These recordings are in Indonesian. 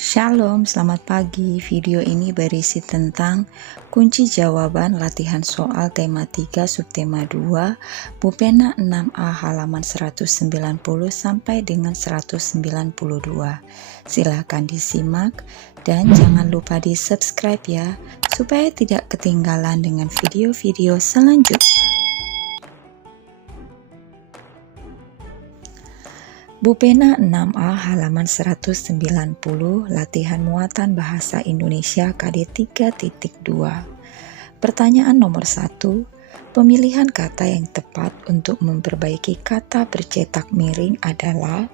Shalom, selamat pagi. Video ini berisi tentang kunci jawaban latihan soal tema 3 subtema 2 Bupena 6A halaman 190 sampai dengan 192. Silakan disimak dan jangan lupa di subscribe ya, supaya tidak ketinggalan dengan video-video selanjutnya. Bupena 6A halaman 190 latihan muatan bahasa Indonesia KD 3.2. Pertanyaan nomor 1, pemilihan kata yang tepat untuk memperbaiki kata bercetak miring adalah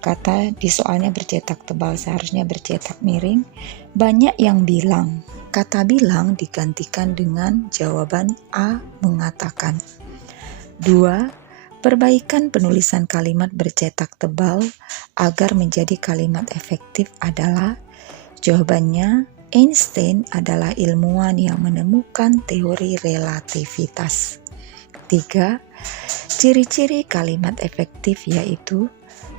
kata di soalnya bercetak tebal seharusnya bercetak miring. Banyak yang bilang kata bilang digantikan dengan jawaban A mengatakan. 2. Perbaikan penulisan kalimat bercetak tebal agar menjadi kalimat efektif adalah jawabannya Einstein adalah ilmuwan yang menemukan teori relativitas. 3. Ciri-ciri kalimat efektif yaitu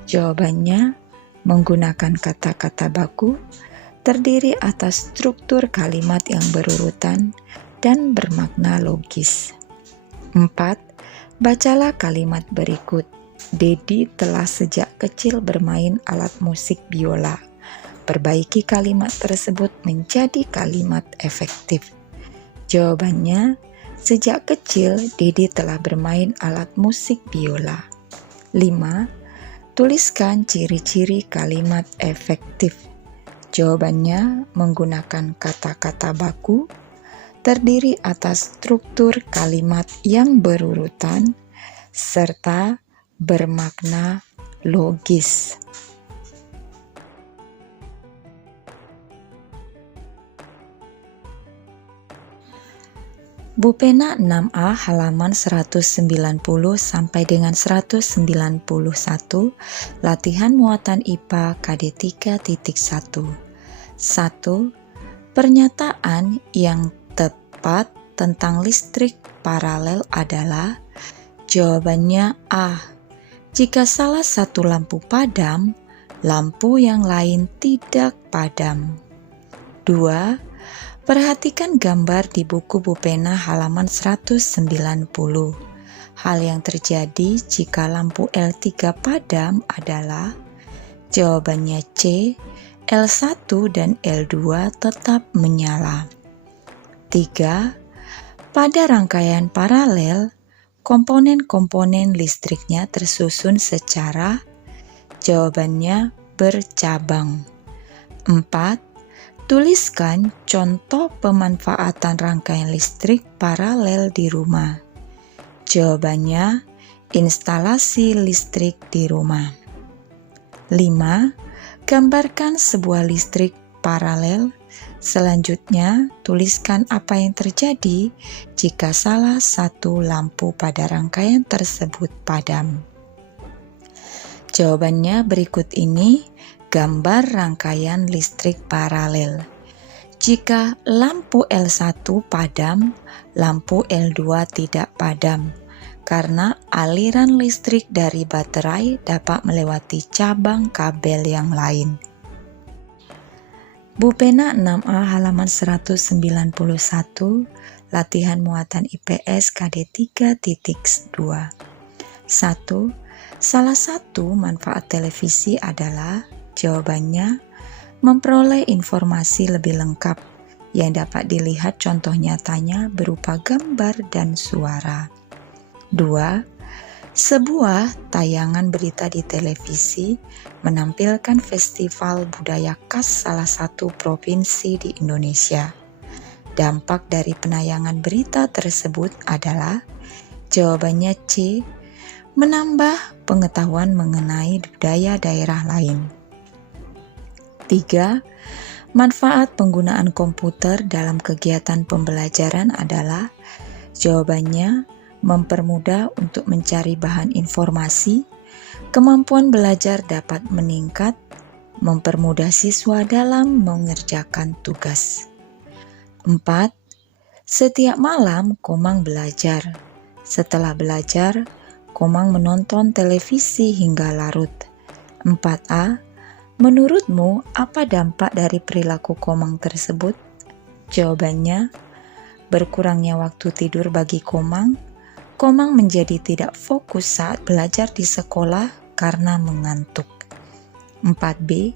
jawabannya menggunakan kata-kata baku, terdiri atas struktur kalimat yang berurutan dan bermakna logis. 4. Bacalah kalimat berikut. Dedi telah sejak kecil bermain alat musik biola. Perbaiki kalimat tersebut menjadi kalimat efektif. Jawabannya, sejak kecil Dedi telah bermain alat musik biola. 5. Tuliskan ciri-ciri kalimat efektif. Jawabannya menggunakan kata-kata baku, terdiri atas struktur kalimat yang berurutan, serta bermakna logis. Bupena 6A halaman 190 sampai dengan 191 latihan muatan IPA KD 3.1. 1. Pernyataan yang tepat tentang listrik paralel adalah jawabannya A. Jika salah satu lampu padam, lampu yang lain tidak padam. 2. Perhatikan gambar di buku Bupena halaman 190. Hal yang terjadi jika lampu L3 padam adalah jawabannya C. L1 dan L2 tetap menyala. 3. Pada rangkaian paralel, komponen-komponen listriknya tersusun secara jawabannya bercabang. 4. Tuliskan contoh pemanfaatan rangkaian listrik paralel di rumah. Jawabannya instalasi listrik di rumah. 5. Gambarkan sebuah listrik paralel. Selanjutnya, tuliskan apa yang terjadi jika salah satu lampu pada rangkaian tersebut padam. Jawabannya berikut ini, gambar rangkaian listrik paralel. Jika lampu L1 padam, lampu L2 tidak padam, karena aliran listrik dari baterai dapat melewati cabang kabel yang lain. Bupena 6A halaman 191 latihan muatan IPS KD 3.2. 1. Salah satu manfaat televisi adalah jawabannya memperoleh informasi lebih lengkap yang dapat dilihat contoh nyatanya berupa gambar dan suara. 2. Sebuah tayangan berita di televisi menampilkan festival budaya khas salah satu provinsi di Indonesia. Dampak dari penayangan berita tersebut adalah jawabannya C. Menambah pengetahuan mengenai budaya daerah lain. 3. Manfaat penggunaan komputer dalam kegiatan pembelajaran adalah jawabannya mempermudah untuk mencari bahan informasi, kemampuan belajar dapat meningkat, mempermudah siswa dalam mengerjakan tugas. 4. Setiap malam Komang belajar. Setelah belajar, Komang menonton televisi hingga larut. 4A. Menurutmu, apa dampak dari perilaku Komang tersebut? Jawabannya, berkurangnya waktu tidur bagi Komang. Komang menjadi tidak fokus saat belajar di sekolah karena mengantuk. 4B.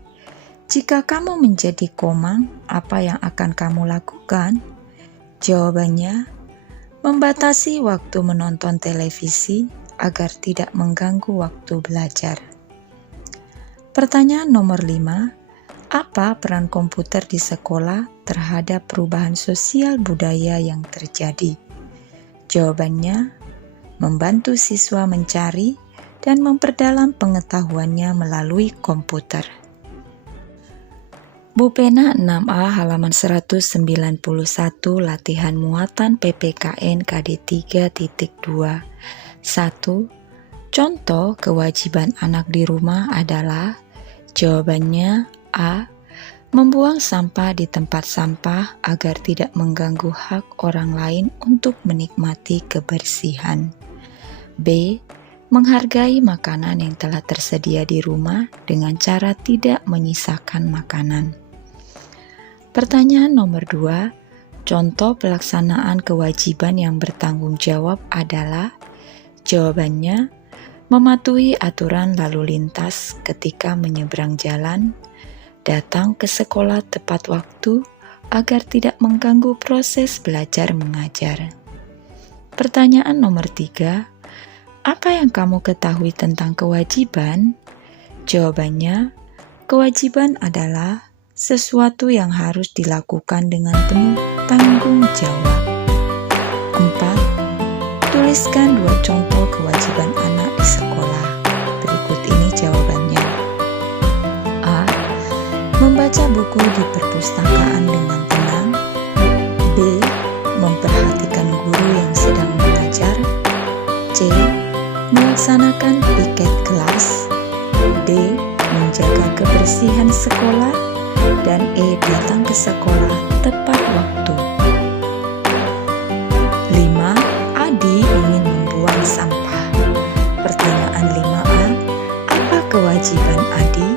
Jika kamu menjadi Komang, apa yang akan kamu lakukan? Jawabannya, membatasi waktu menonton televisi agar tidak mengganggu waktu belajar. Pertanyaan nomor 5. Apa peran komputer di sekolah terhadap perubahan sosial budaya yang terjadi? Jawabannya, membantu siswa mencari dan memperdalam pengetahuannya melalui komputer. Bupena 6A halaman 191 latihan muatan PPKN KD 3.2. 1. Contoh kewajiban anak di rumah adalah, jawabannya A. Membuang sampah di tempat sampah agar tidak mengganggu hak orang lain untuk menikmati kebersihan. B. Menghargai makanan yang telah tersedia di rumah dengan cara tidak menyisakan makanan. Pertanyaan nomor 2. Contoh pelaksanaan kewajiban yang bertanggung jawab adalah, jawabannya, mematuhi aturan lalu lintas ketika menyeberang jalan, datang ke sekolah tepat waktu agar tidak mengganggu proses belajar mengajar. Pertanyaan nomor 3. Apa yang kamu ketahui tentang kewajiban? Jawabannya, kewajiban adalah sesuatu yang harus dilakukan dengan penuh tanggung jawab. 4. Tuliskan 2 contoh kewajiban anak di sekolah. Berikut ini jawabannya. A. Membaca buku di perpustakaan dengan tenang. B. Memperhatikan guru yang sedang mengajar. C. Melaksanakan piket kelas. D. Menjaga kebersihan sekolah. Dan E. Datang ke sekolah tepat waktu. 5. Adi ingin membuang sampah. Pertanyaan 5A. Apa kewajiban Adi?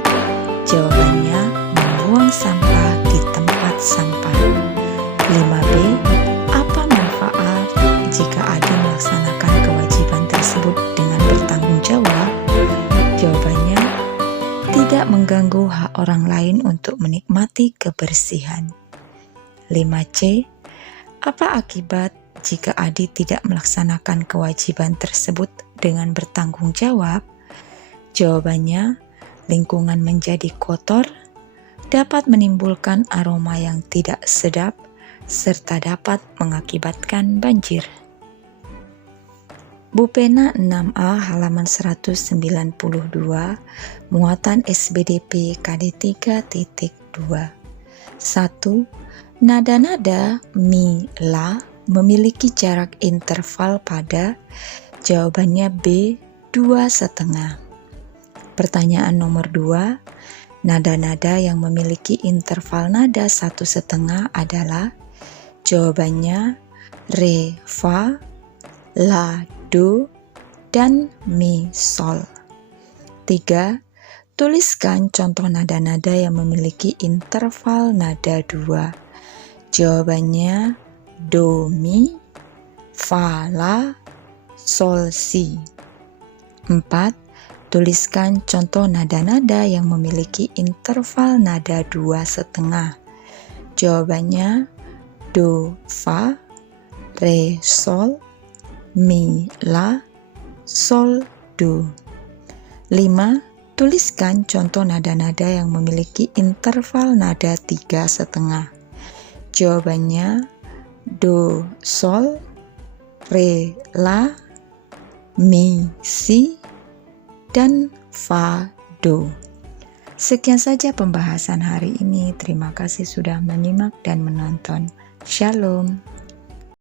Jawabannya, membuang sampah di tempat sampah. 5B. Apa manfaat jika Adi melaksanakan kewajiban tersebut dengan bertanggung jawab? Jawabannya, tidak mengganggu hak orang lain untuk menikmati kebersihan. 5C. Apa akibat jika Adi tidak melaksanakan kewajiban tersebut dengan bertanggung jawab? Jawabannya, lingkungan menjadi kotor, dapat menimbulkan aroma yang tidak sedap, serta dapat mengakibatkan banjir. Bupena 6A halaman 192 muatan SBDP KD 3.2. 1. Nada-nada mi, la memiliki jarak interval pada, jawabannya B, 2,5. Pertanyaan nomor 2. Nada-nada yang memiliki interval nada 1,5 adalah, jawabannya re, fa, la, do, dan mi, sol. 3. Tuliskan contoh nada-nada yang memiliki interval nada 2. Jawabannya do, mi, fa, la, sol, si. 4. Tuliskan contoh nada-nada yang memiliki interval nada 2,5. Jawabannya do, fa, re, sol, mi, la, sol, do. 5. Tuliskan contoh nada-nada yang memiliki interval nada 3,5. Jawabannya do, sol, re, la, mi, si, dan fa, do. Sekian saja pembahasan hari ini. Terima kasih sudah menyimak dan menonton. Shalom.